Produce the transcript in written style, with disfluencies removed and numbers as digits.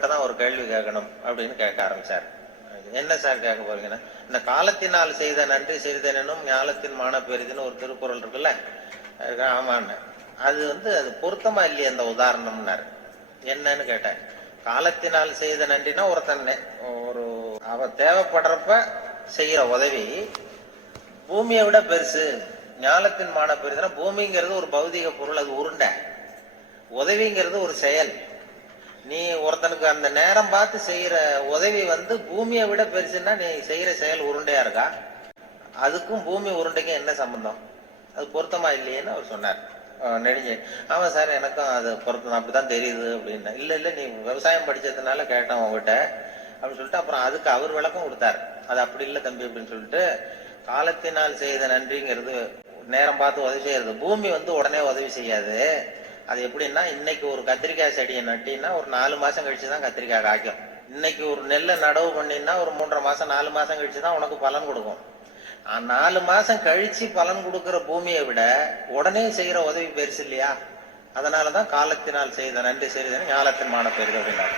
உங்ககிட்ட தான் ஒரு கேள்வி கேட்கணும் அப்படின்னு கேட்க ஆரம்பிச்சார். என்ன சார் கேட்க போறீங்கன்னா, இந்த காலத்தினால் செய்த நன்றி செய்தனும் ஞாலத்தின் மான பெரிதுன்னு ஒரு திருக்குறள் இருக்குல்ல. ஆமான்னு அது அது பொருத்தமா இல்லையே அந்த உதாரணம்னாரு. என்னன்னு கேட்டேன். காலத்தினால் செய்த நன்றினா ஒருத்தன் ஒரு அவ தேவைப்படுறப்ப செய்யற உதவி பூமியை விட பெருசு. ஞாலத்தின் மான பெரிதுன்னா பூமிங்கிறது ஒரு பௌதிக பொருள், அது உருண்டை. உதவிங்கிறது ஒரு செயல். நீ ஒருத்தனுக்கு அந்த நேரம் பார்த்து செய்யற உதவி பூமியை விட பெருசுன்னா நீ செய்யற செயல் உருண்டையா இருக்கா? அதுக்கும் பூமி உருண்டைக்கும் என்ன சம்பந்தம்? அது பொருத்தமா இல்லையேன்னு அவர் சொன்னார். நெடுஞ்சு ஆமா சார் எனக்கும் அது பொருத்தம் அப்படிதான் தெரியுது அப்படின்னா. இல்ல இல்ல நீ விவசாயம் படிச்சதுனால கேட்டேன் உங்ககிட்ட அப்படின்னு சொல்லிட்டு அப்புறம் அதுக்கு அவர் விளக்கம் கொடுத்தாரு. அது அப்படி இல்லை தம்பி அப்படின்னு சொல்லிட்டு, காலத்தினால் செய்த நன்றிங்கிறது நேரம் பார்த்து உதவி செய்யறது. பூமி உடனே உதவி செய்யாது. அது எப்படின்னா, இன்னைக்கு ஒரு கத்திரிக்காய் செடியை நட்டினா ஒரு 4 மாசம் கழிச்சுதான் கத்திரிக்காய் காய்க்கும். இன்னைக்கு ஒரு நெல்லை நடவு பண்ணினா ஒரு 3.5 மாசம் 4 மாசம் கழிச்சுதான் உனக்கு பலன் கொடுக்கும். 4 மாசம் கழிச்சு பலன் கொடுக்கிற பூமியை விட உடனே செய்யற உதவி பெருசு இல்லையா? அதனாலதான் காலத்தினால் செய்த நன்றி செய்தன்னு ஞாலத்தின் மான பெரிது அப்படின்னாரு.